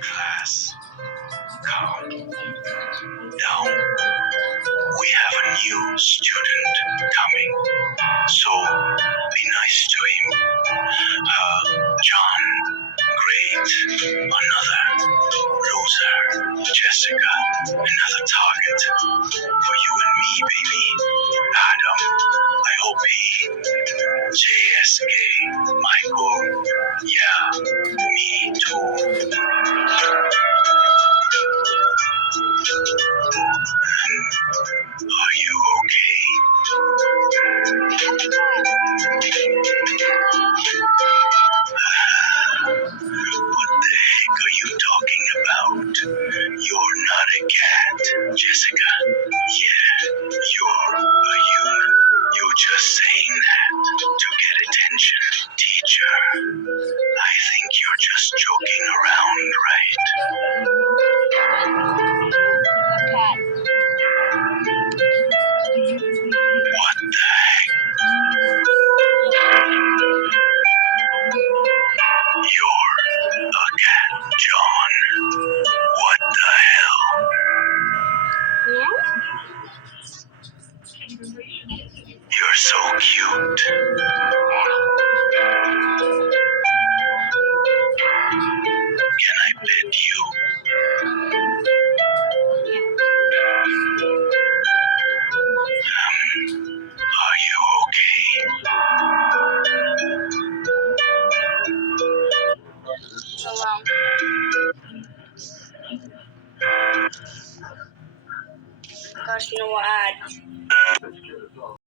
Class, calm down. We have a new student coming, so be nice to him. John, great. Another loser. Jessica, another target. For you and me, baby. Adam, I hope he. JSK, Michael, yeah, me too. Are you okay? What the heck are you talking about? You're not a cat, Jessica. Yeah, you're a human. You're just saying that to get attention, teacher. I think you're just joking around, right? What the heck? You're a cat, John. What the hell? You're so cute.